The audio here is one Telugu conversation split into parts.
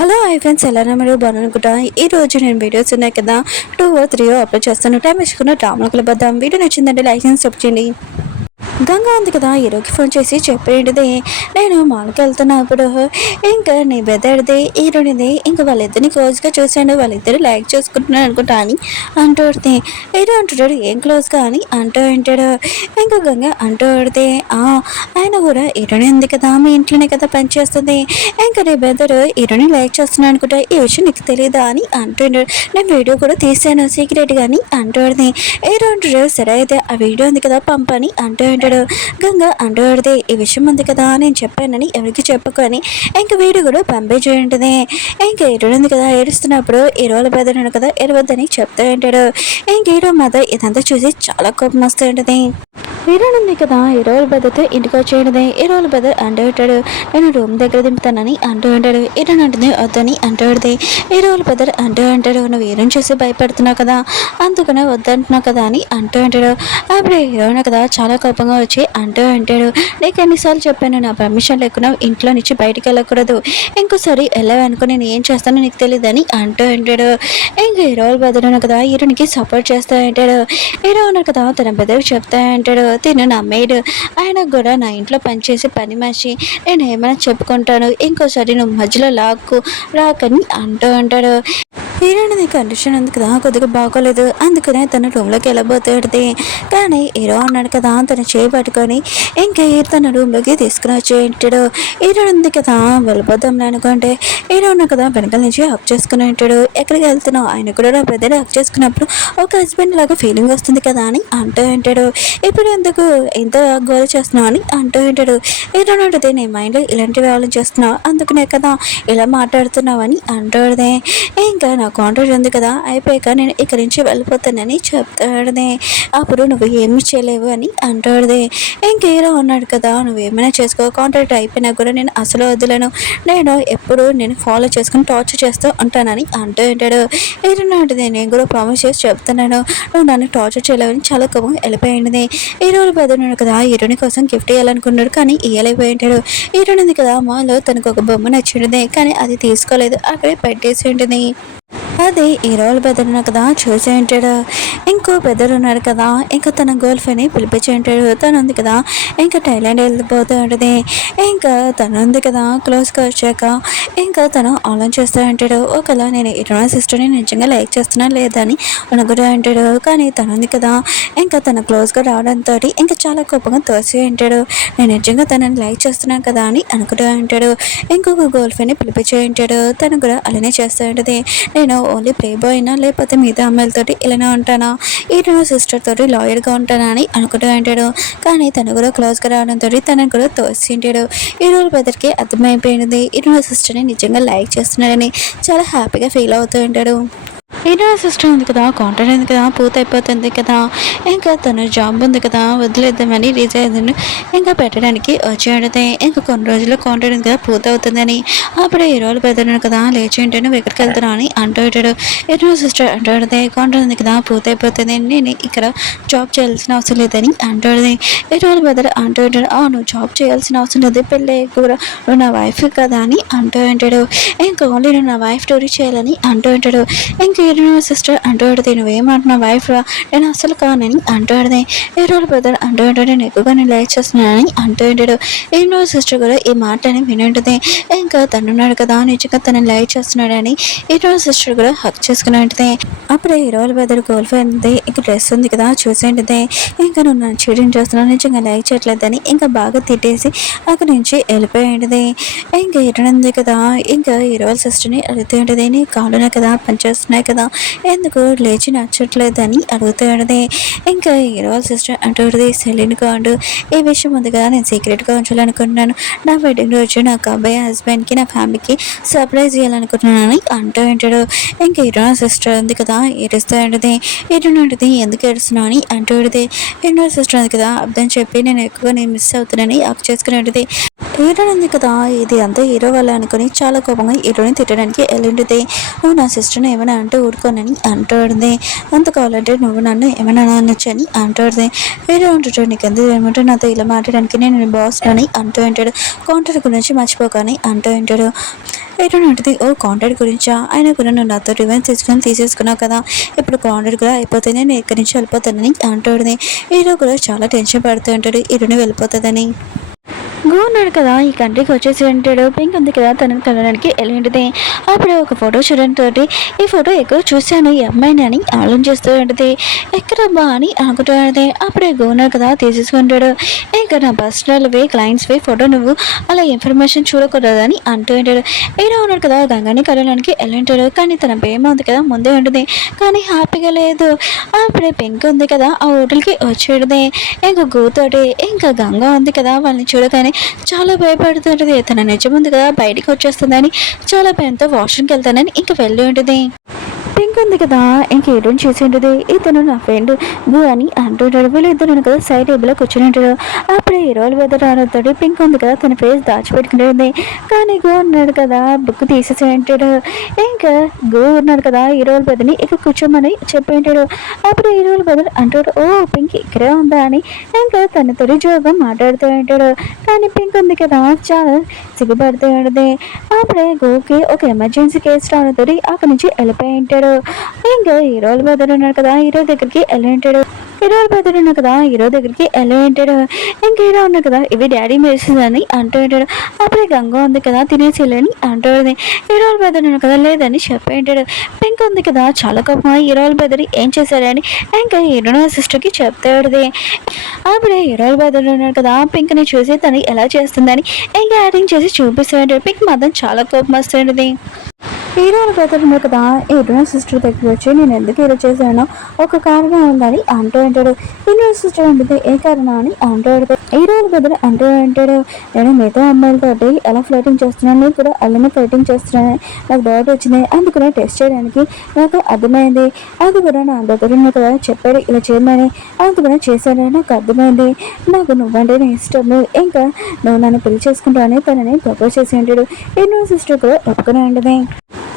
హలో ఫ్రెండ్స్, ఎలా మీరు బాగున్నానుకుంటా. ఈ రోజు నేను వీడియోస్ ఉన్నాయి కదా 2 or 3 అప్లోడ్ చేస్తాను. టైం వేసుకున్న డ్రామాలకు బద్దాం. వీడియో నచ్చిందంటే లైక్ చేసి సబ్స్క్రైబ్ చేయండి. గంగా ఉంది కదా, హీరోకి ఫోన్ చేసి చెప్పేంటిది, నేను మాల్కి వెళ్తున్నప్పుడు ఇంకా నీ బెదర్ది హీరోనిది ఇంకా వాళ్ళిద్దరిని క్లోజ్గా చూశాను, వాళ్ళిద్దరు లైక్ చేసుకుంటున్నాను అనుకుంటా అని అంటూడితే హీరో అంటాడు ఏం క్లోజ్గా అని అంటూ ఉంటాడు. ఇంకా గంగా అంటూడితే ఆయన కూడా హీరోని ఉంది కదా, మీ ఇంట్లోనే కదా పనిచేస్తుంది, ఇంకా నీ బెదరు హీరోని లైక్ చేస్తున్నాను అనుకుంటా, ఈ విషయం నీకు తెలియదా అని అంటుంటాడు. నేను వీడియో కూడా తీసాను సీక్రెట్గా అని అంటూడితే హీరో అంటాడు సరే అయితే ఆ వీడియో ఉంది కదా పంపని అంటూ ఉంటాడు. గంగా అంటూడితే ఈ విషయం ఉంది కదా నేను చెప్పానని ఎవరికి చెప్పుకొని ఇంక వీడు కూడా పంపించేయంటది. ఇంక హీరో ఉంది కదా ఏడుస్తున్నప్పుడు హీరోల బెదరు కదా ఎరవద్దని చెప్తూ ఉంటాడు. ఇంక హీరో మదర్ ఇదంతా చూసి చాలా కోపం వస్తూ ఉంటుంది. హీరోయిన్ ఉంది కదా హీరోల బెదర్తో ఇంటికి వచ్చేయడదే. హీరోల బెదర్ అంటూ ఉంటాడు నేను రూమ్ దగ్గర దింపుతానని అంటూ ఉంటాడు. హీరోయిన్ అంటుంది వద్దని అంటూ ఉంటుంది. హీరోల బెదర్ అంటూ ఉంటాడు నువ్వు హీరోయిన్ చూసి భయపడుతున్నావు కదా అందుకనే వద్దంటున్నావు కదా అని అంటూ ఉంటాడు. అప్పుడు హీరోయిన్ కదా చాలా కోపంగా వచ్చి అంటూ ఉంటాడు నీకు ఎన్నిసార్లు చెప్పాను నా పర్మిషన్ లేకుండా ఇంట్లో నుంచి బయటికి వెళ్ళకూడదు, ఇంకోసారి వెళ్ళావనుకో నేను ఏం చేస్తానో నీకు తెలియదని అంటూ ఉంటాడు. ఇంకా హీరోల బెదర్ కదా హీరోయిన్కి సపోర్ట్ చేస్తూ ఉంటాడు. హీరో ఉన్నారు కదా తన బెదర్ చెప్తా ఉంటాడు తిను నా మేడ్, ఆయన కూడా నా ఇంట్లో పనిచేసి పని మనిషి, నేను ఏమైనా చెప్పుకుంటాను, ఇంకోసారి నువ్వు మధ్యలో రాకని అంటూ ఉంటాడు. హీరోయిన్ కండిషన్ ఉంది కదా కొద్దిగా బాగోలేదు, అందుకనే తన రూమ్లోకి వెళ్ళబోతుంది. కానీ హీరో అన్నాడు కదా తను చేయి పట్టుకొని ఇంకా తన రూమ్లోకి తీసుకుని వచ్చేటాడు. హీరో ఉంది కదా వెళ్ళిపోతాం అనుకుంటే హీరో ఉన్నా కదా వెనకాల నుంచి హక్ చేసుకుని ఉంటాడు. ఎక్కడికి వెళ్తున్నావు, ఆయన కూడా నా బ్రదర్ హక్ చేసుకున్నప్పుడు ఒక హస్బెండ్ లాగా ఫీలింగ్ వస్తుంది కదా అని అంటూ ఉంటాడు. ఇప్పుడు ఎందుకు ఇంత గోల చేస్తున్నావు అని అంటూ ఉంటాడు. హీరో ఉంటుంది నీ మైండ్లో ఇలాంటివి ఆలోచిస్తున్నావు అందుకనే కదా ఇలా మాట్లాడుతున్నావు అని అంటాడుదే. ఇంకా నా కాంట్రాక్ట్ ఉంది కదా అయిపోయాక నేను ఇక్కడి నుంచి వెళ్ళిపోతానని చెప్తాడుదే. అప్పుడు నువ్వు ఏమి చేయలేవు అని అంటాడుదే. ఇంక హీరో ఉన్నాడు కదా నువ్వు ఏమైనా చేసుకో, కాంట్రాక్ట్ అయిపోయినా కూడా నేను అసలు వదిలేను, నేను ఎప్పుడు నేను ఫాలో చేసుకుని టార్చర్ చేస్తూ ఉంటానని అంటూ ఉంటాడు. హీరో ఉంటుంది నేను కూడా ప్రామిస్ చేసి చెప్తున్నాను నువ్వు నన్ను టార్చర్ చేయలేవని చాలా కోపం వెళ్ళిపోయింది. హీరోలు బదులున్నాడు కదా హీరోని కోసం గిఫ్ట్ ఇవ్వాలనుకున్నాడు కానీ ఇవ్వలేకపోయి ఉంటాడు. హీరోని ఉంది కదా మాలో తనకు ఒక బొమ్మ నచ్చింది కానీ అది తీసుకోలేదు, అక్కడే పెట్టేసి ఉంటుంది. అది హీరోల బెదరున్నా కదా చూసి ఉంటాడు. ఇంకో బెదరు ఉన్నాడు కదా ఇంకా తన గర్ల్ ఫ్రెండ్ని పిలిపించి ఉంటాడు. తను ఉంది కదా ఇంకా థాయిలాండ్ వెళ్ళిపోతూ ఉంటుంది. ఇంకా తను ఉంది కదా క్లోజ్గా వచ్చాక ఇంకా తను ఆలోచన చేస్తూ ఉంటాడు ఒకవేళ నేను హీరో సిస్టర్ని నిజంగా లైక్ చేస్తున్నా లేదా అని అనుకుంటూ ఉంటాడు. కానీ తను ఉంది కదా ఇంకా తన క్లోజ్గా రావడంతో ఇంకా చాలా కోపంగా తోసి ఉంటాడు నేను నిజంగా తనని లైక్ చేస్తున్నాను కదా అని అనుకుంటూ ఉంటాడు. ఇంకొక గర్ల్ ఫ్రెండ్ని పిలిపించి ఉంటాడు. తను కూడా అలానే చేస్తూ ఉంటుంది నేను ఓన్లీ ప్లే బాయ్ అయినా లేకపోతే మిగతా అమ్మాయిలతోటి ఇలానే ఉంటానా, ఈరోజు నా సిస్టర్ తోటి లాయర్గా ఉంటానా అని అనుకుంటూ ఉంటాడు. కానీ తను కూడా క్లోజ్గా రావడంతో తనకు కూడా తోసింటాడు. ఈరోజు బెదర్కి అర్థమైపోయినది ఈరోజు సిస్టర్ని నిజంగా లైక్ చేస్తున్నాడని చాలా హ్యాపీగా ఫీల్ అవుతూ ఉంటాడు. హీరో సిస్టర్ ఉంది కదా కాంట్రాక్ట్ ఉంది కదా పూర్తయిపోతుంది కదా ఇంకా తన జాబ్ ఉంది కదా వదిలేద్దామని రీజన్ ఇంకా పెట్టడానికి వచ్చేది. ఇంకా కొన్ని రోజుల్లో కాంట్రాక్ట్ ఉంది కదా పూర్తవుతుందని అప్పుడు హీరోలు పెద్దను కదా లేచి ఉంటే నువ్వు ఎక్కడికి వెళ్తున్నావు అని అంటూ ఉంటాడు. హీరో సిస్టర్ అంటాడుదే కాంట్రాక్ట్ ఉంది కదా పూర్తయిపోతుంది నేను ఇక్కడ జాబ్ చేయాల్సిన అవసరం లేదని అంటాడుది. హీరోలు పెద్దలు అంటూ ఉంటాడు నువ్వు జాబ్ చేయాల్సిన అవసరం లేదు, పెళ్ళి కూడా నువ్వు నా వైఫ్ కదా అని అంటూ ఉంటాడు. ఇంకా ఓన్లీ నువ్వు నా వైఫ్ స్టోరీ చేయాలని అంటూ ఉంటాడు. ఇంకా హీరో సిస్టర్ అంటూ ఆడితే నువ్వేమంటున్నా వైఫ్ నేను అసలు కానని అంటూ ఆడితే హీరో బ్రదర్ అంటూ ఉంటాడు నేను ఎక్కువగా నేను లైక్ చేస్తున్నానని అంటూ ఉంటాడు. హీరో సిస్టర్ కూడా ఈ మాటని వినంటుంది. ఇంకా తనున్నాడు కదా నిజంగా తనని లైక్ చేస్తున్నాడని హీరో సిస్టర్ కూడా హక్ చేసుకుని ఉంటుంది. అప్పుడే హీరోల బ్రదర్ గర్ల్ ఫ్రెండ్ ఇంకా డ్రెస్ ఉంది కదా చూసేంటిదే ఇంకా నువ్వు నన్ను చీటింగ్ చేస్తున్నావు నిజంగా లైక్ చేయట్లేదని ఇంకా బాగా తిట్టేసి అక్కడి నుంచి వెళ్ళిపోయింది. ఇంకా హీరో ఉంది కదా ఇంకా హీరోల సిస్టర్ని అడుగుతూ ఉంటుంది నీ కాళ్ళనే కదా పనిచేస్తున్నాయి కదా ఎందుకు లేచి నచ్చట్లేదని అడుగుతాడది. ఇంకా హీరోల సిస్టర్ అంటుంది సైలెంట్గా ఉండు, ఈ విషయం ముందుగా నేను సీక్రెట్గా ఉంచాలనుకుంటున్నాను, నా వెడ్డింగ్ రోజు నాకు అబ్బాయి హస్బెండ్కి నా ఫ్యామిలీకి సర్ప్రైజ్ ఇవ్వాలనుకుంటున్నానని అంటూ ఉంటాడు. ఇంకా హీరో సిస్టర్ ఉంది కదా ఏడుస్తూ ఉంటుంది. హీరో ఉంటుంది ఎందుకు ఏడుస్తున్నావు అని అంటూ ఉంటుంది. హీరో సిస్టర్ ఉంది కదా అర్థం చెప్పి నేను ఎక్కువగా నేను మిస్ అవుతున్నానని అప్ చేసుకుని ఉంటుంది. హీరో ఉంది కదా ఇది అంతా హీరో వల్ల అనుకుని చాలా కోపంగా హీరోని తిట్టడానికి వెళ్ళింటుంది. నువ్వు నా సిస్టర్ని ఏమైనా అంటే ఊరుకోనని అంటాడుది, అంత కావాలంటే నువ్వు నన్ను ఏమైనా అనొచ్చని అంటాడుది. హీరో అంటాడు నీకు ఎందుకు ఏమంటే నాతో ఇలా మాట్లాడడానికి నేను బాస్ అని అంటూ ఉంటాడు. కాంట్రాక్ట్ గురించి మర్చిపోకని అంటూ ఉంటాడు. హీరోయిన్ అంటది, ఓ కాంట్రాక్ట్ గురించా, ఆయన కూడా నువ్వు నాతో రివెంజ్ తీసేసుకున్నావు కదా, ఇప్పుడు కాంట్రాక్ట్ కూడా అయిపోతే నేను ఇక్కడి నుంచి వెళ్ళిపోతానని అంటుంది. హీరో కూడా చాలా టెన్షన్ పడుతూ ఉంటాడు హీరోని వెళ్ళిపోతుందని. ఉన్నాడు కదా ఈ కంట్రీకి వచ్చేసి అంటాడు. పింక్ ఉంది కదా తనని కలవడానికి వెళ్ళింటిది. అప్పుడే ఒక ఫోటో చూడడంతో ఈ ఫోటో ఎక్కడో చూశాను ఈ అమ్మాయిని అని ఆలోచిస్తూ ఉంటుంది. ఎక్కడబ్బా అని అనుకుంటాడు. అప్పుడే ఉన్నాడు కదా తీసేసుకుంటాడు. ఇంకా నా పర్సనల్ క్లయింట్స్ ఫోటో నువ్వు అలా ఇన్ఫర్మేషన్ చూడకూడదని అంటూ ఉంటాడు. ఈయన ఉన్నాడు కదా గంగాని కలవడానికి వెళ్ళింటాడు. కానీ తన ప్రేమ ఉంది కదా ముందే ఉంటుంది కానీ హ్యాపీగా లేదు. అప్పుడే పింక్ ఉంది కదా ఆ హోటల్కి వచ్చేది. ఇంకా గోతోటి ఇంకా గంగా ఉంది కదా వాళ్ళని చూడగానే చాలా భయపడుతుంటది. తన నిజం ఉంది కదా బయటికి వచ్చేస్తుందని చాలా భయంతో వాష్రూమ్కి వెళ్తానని ఇంక వెళ్ళి ఉంటుంది. పింక్ ఉంది కదా ఇంక హీరోయిన్ చేసి ఉంటుంది. ఇతను నా ఫ్రెండ్ గు అని అంటుంటాడు. వీళ్ళు ఇద్దరు కదా సైడ్ టేబుల్లో కూర్చొని ఉంటాడు. అప్పుడే హీరోలు వెదర్ రానవుతాడు. పింక్ ఉంది కదా తన ఫేస్ దాచిపెట్టుకుంటుంది. కానీ గో ఉన్నాడు కదా బుక్ తీసేసి అంటాడు. ఇంకా గో ఉన్నాడు కదా హీరోల బెదర్ని ఇక కూర్చోమని చెప్పి ఉంటాడు. అప్పుడు హీరోల బెదర్ అంటాడు, ఓ పింక్ ఇక్కడే ఉందా అని ఇంకా తన తొలి జోగా మాట్లాడుతూ ఉంటాడు. కానీ పింక్ ఉంది కదా చాలా సిగ్గుపడుతూ ఉంటుంది. అప్పుడే గోకి ఒక ఎమర్జెన్సీ కేసు రానతోటి అక్కడి నుంచి వెళ్ళిపోయి ఉంటాడు. ఇంకా హీరోల బెదర్ ఉన్నాడు కదా హీరో దగ్గరికి వెళ్ళి ఉంటాడు. హీరోల బెదర్ ఉన్నాడు కదా హీరో దగ్గరికి వెళ్ళి ఉంటాడు. ఇంకా హీరో ఉన్నాడు కదా ఇవి డాడీ మెడిసిన్స్ అని అంటూ ఉంటాడు. అప్పుడే గంగా ఉంది కదా తినేసేయాలని అంటుంది. హీరోల బెదర్ ఉన్నాడు కదా లేదని చెప్పి ఉంటాడు. పింక్ ఉంది కదా చాలా కోపం హీరోల బెదర్ ఏం చేశాడని ఇంకా హీరో సిస్టర్కి చెప్తాడు. అప్పుడే హీరోల బెదర్ ఉన్నాడు కదా పింక్ని చూసి తను ఎలా చేస్తుందని ఇంకా యాక్టింగ్ చేసి చూపిస్తాడు. పింక్ మాత్రం చాలా కోపం వస్తుంది. హీరోల బ్రదర్ ఉన్నాడు కదా హీరోయిన్ సిస్టర్ దగ్గర వచ్చి నేను ఎందుకు హీరో చేశానో ఒక కారణం ఉందని అంటూ ఉంటాడు. హీరోయిన్ సిస్టర్ అంటే ఏ కారణం అని అంటూ ఉంటాడు. హీరోల బ్రదర్ అంటూ ఉంటాడు, నేను మిగతా అమ్మాయిలతో ఎలా ఫ్లైటింగ్ చేస్తున్నాను నేను కూడా అలానే ఫ్లైటింగ్ చేస్తున్నాను నాకు డౌట్ వచ్చింది అందుకనే టెస్ట్ చేయడానికి నాకు అర్థమైంది. అది కూడా నా బ్రదర్ ఉన్నాడు కదా చెప్పాడు ఇలా చేయమని అందుకనే చేశాను నాకు అర్థమైంది. నాకు నువ్వంటే నీ ఇష్టము ఇంకా నువ్వు నన్ను పెళ్లి చేసుకుంటావని తనని ప్రపోజ్ చేసి ఉంటాడు. హీరోయిన్ సిస్టర్ కూడా ఒప్పుకునే ఉంటుంది.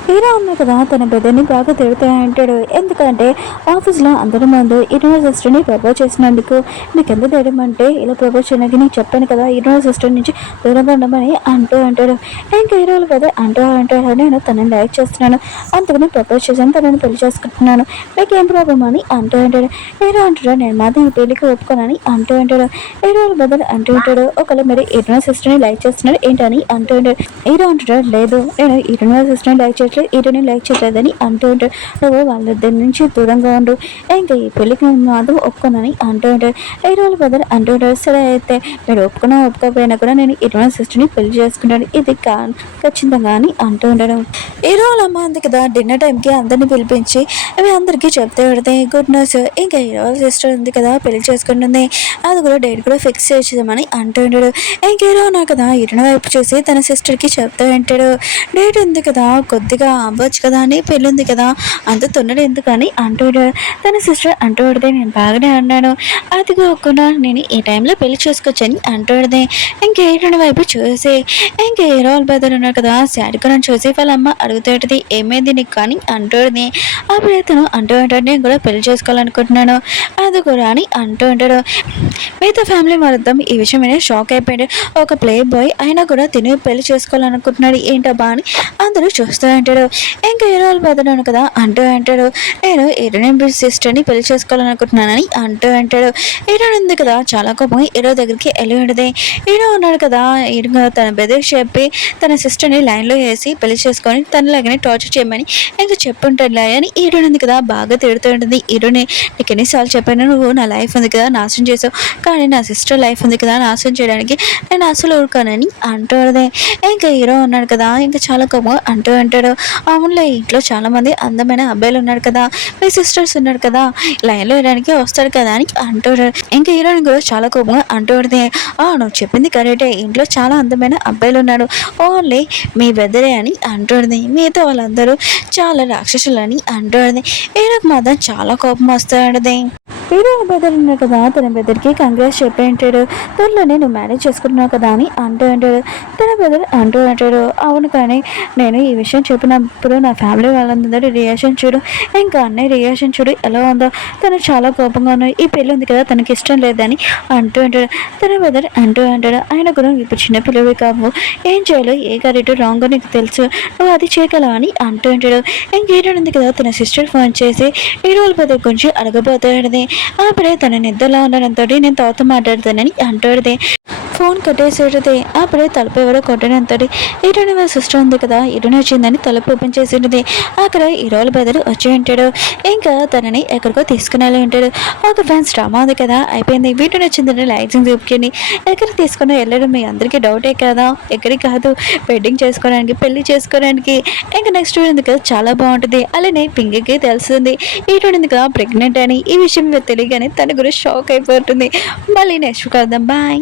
హీరో ఉన్నా కదా తన బ్రదర్ని బాగా తిడుతూ అంటాడు. ఎందుకంటే ఆఫీస్లో అందరి ముందు హీరోయిన్ సిస్టర్ని ప్రపోజ్ చేసినందుకు నీకు ఎంత ధైర్యం అంటే ఇలా ప్రపోజ్ చేయడానికి నీకు చెప్పాను కదా హీరోయిన్ సిస్టర్ నుంచి దూరంగా ఉండమని అంటూ అంటాడు. ఇంకా హీరోలు కదా అంటాడు నేను తనని లైక్ చేస్తున్నాను అందుకని ప్రపోజ్ చేశాను తనని పెళ్లి చేసుకుంటున్నాను మీకు ఏం ప్రాబ్లం అని అంటూ అంటాడు. హీరో అంటాడు నేను మాత్రం ఈ పెళ్లికి ఒప్పుకోనని అంటూ అంటాడు. హీరోల బ్రదర్ అంటూ ఉంటాడు ఒకవేళ మీరు హీరోయిన్ సిస్టర్ని లైక్ చేస్తున్నారు ఏంటని అంటూ ఉంటాడు. హీరో అంటాడు లేదు నేను హీరోయిన్ సిస్టర్ని లైక్ చేయట్లేదు హీరోని లైక్ చేయలేదని అంటూ ఉంటాడు. నువ్వు వాళ్ళిద్దరి నుంచి దూరంగా ఉండు ఇంకా ఈ పెళ్లికి నేను మాత్రం ఒప్పుకోనని అంటూ ఉంటాడు. హీరోల బ్రదర్ అంటూ ఉంటాడు సరే అయితే మీరు ఒప్పుకోకపోయినా కూడా నేను హీరోయిన్ సిస్టర్ని పెళ్లి చేసుకుంటాను ఇది ఖచ్చితంగా అని అంటూ ఉంటాడు. హీరోల అమ్మ ఉంది కదా డిన్నర్ టైంకి అందరిని పిలిపించి అవి అందరికీ చెప్తే పెడతాయి గుడ్ న్యూస్ ఇంకా హీరోల సిస్టర్ ఉంది కదా పెళ్లి చేసుకుంటుంది అది కూడా డేట్ కూడా ఫిక్స్ చేసేదామని అంటూ ఉంటాడు. ఇంకా హీరో ఉన్నా కదా హీరోని వైపు చూసి తన సిస్టర్కి చెప్తూ ఉంటాడు డేట్ ఉంది కదా కొద్దిగా అవ్వచ్చు కదా అని పెళ్ళి ఉంది కదా అంత తొందర ఎందుకని అంటాడు. తన సిస్టర్ అంటూడితే నేను బాగానే అన్నాను అది కాకుండా నేను ఈ టైంలో పెళ్లి చేసుకోవచ్చని అంటూడితే ఇంకా హీరోని వైపు చూసి ఇంకా హీరో బ్రదర్ ఉన్నాడు కదా శాడికలను చూసి వాళ్ళ అమ్మ అడుగుతాడు ఏమైంది నీకు కానీ అంటూడిది. అప్పుడు తను అంటూ ఉంటాడు నేను కూడా పెళ్లి చేసుకోవాలనుకుంటున్నాను అది కూడా అని అంటూ ఉంటాడు. మిగతా ఫ్యామిలీ మొత్తం ఈ విషయం మీద షాక్ అయిపోయాడు. ఒక ప్లే బాయ్ అయినా కూడా తిని పెళ్లి చేసుకోవాలనుకుంటున్నాడు ఏంటబ్బా అని అందరూ చూస్తూ ఉంటాడు. ఇంకా హీరోల బ్రదర్ కదా అంటూ అంటాడు నేను హీరోయిన్ సిస్టర్ని పెళ్లి చేసుకోవాలనుకుంటున్నానని అంటూ అంటాడు. హీరోయిన్ ఉంది కదా చాలా కోపం హీరో దగ్గరికి వెళ్ళి ఉంటుంది. హీరో ఉన్నాడు కదా హీరో తన బ్రదర్కి చెప్పి తన సిస్టర్ని లైన్లో వేసి పెళ్లి చేసుకొని తనలాగానే టార్చర్ చేయమని ఇంకా చెప్పుంటాడు అని హీరోయిన్ ఉంది కదా బాగా తిడుతూ ఉంటుంది. హీరోని నీకు ఎన్నిసార్లు చెప్పాను నువ్వు నా లైఫ్ ఉంది కదా నాశనం చేసావు కానీ నా సిస్టర్ లైఫ్ ఉంది కదా నాశనం చేయడానికి నేను అసలు ఊరుకోనని అంటాడు. ఇంకా హీరో ఉన్నాడు కదా ఇంకా చాలా కోపం అంటూ అంటాడు అవునులే ఇంట్లో చాలా మంది అందమైన అబ్బాయిలు ఉన్నారు కదా మీ సిస్టర్స్ ఉన్నారు కదా లైన్లో వేయడానికి వస్తాడు కదా అని అంటాడు. ఇంకా హీరోయిన్ కూడా చాలా కోపంగా అంటూడితే నువ్వు చెప్పింది కరెక్టే ఇంట్లో చాలా అందమైన అబ్బాయిలు ఉన్నారు ఓన్లీ మీ బెదరే అని అంటూడిది మిగతా వాళ్ళందరూ చాలా రాక్షసులని అంటూడిది. హీరోకి మాత్రం చాలా కోపం వస్తాడు. హీరో బెదర్ ఉన్నాడు కదా, తన బెదర్కి కంగ్రాట్స్ చెప్పి అంటాడు. త్వరలోనే నువ్వు మ్యారేజ్ చేసుకుంటున్నావు కదా అని అంటాడు. తన బెదర్ అంటాడు, అవును కానీ నేను ఈ విషయం చెప్పినప్పుడు నా ఫ్యామిలీ వాళ్ళందరి రియాక్షన్ చూడు, ఇంకా అన్నయ్య రియాక్షన్ చూడు ఎలా ఉందో, తను చాలా కోపంగా ఉన్నాయి, ఈ పెళ్ళి ఉంది కదా తనకి ఇష్టం లేదని అంటాడు. తన బెదర్ అంటాడు, ఆయన కూడా ఇప్పుడు చిన్న పిల్లవి కావు, ఏం చేయాలో ఏ కరెక్ట్ రాంగో నీకు తెలుసు, నువ్వు అది చేయగలవు అని అంటాడు. ఇంకేంటి ఉంది కదా, తన సిస్టర్ ఫోన్ చేసి ఈ రోజు బెదర్ గురించి అడగబోతాడది. అప్పుడే తన నిద్రలో ఉండడంతో నేను తోత మాట్లాడతానని అంటాడుది. ఫోన్ కట్టేసేటది. అప్పుడే తలుపు ఎవరో కొట్టడంతో ఇటుని వాళ్ళ సిస్టర్ ఉంది కదా, ఇటుని వచ్చిందని తలుపు ఓపెన్ చేసేటది. అక్కడ హీరోల బెదరు వచ్చి ఉంటాడు. ఇంకా తనని ఎక్కడికో తీసుకుని వెళ్ళి ఉంటాడు. ఒక ఫ్యాన్స్ డ్రామా ఉంది కదా, అయిపోయింది, వీటిని వచ్చిందని లైక్సింగ్ చూపుకొని ఎక్కడికి తీసుకుని వెళ్ళడం మీ అందరికీ డౌటే కదా, ఎక్కడికి కాదు, వెడ్డింగ్ చేసుకోవడానికి, పెళ్లి చేసుకోవడానికి. ఇంకా నెక్స్ట్ ఉంది కదా, చాలా బాగుంటుంది. అలానే పింగికి తెలుస్తుంది ఇటు ఉంది కదా ప్రెగ్నెంట్ అని. ఈ విషయం తెలియగానే తన గురించి షాక్ అయిపోతుంది. మళ్ళీ నెక్స్ట్ కలుద్దాం, బాయ్.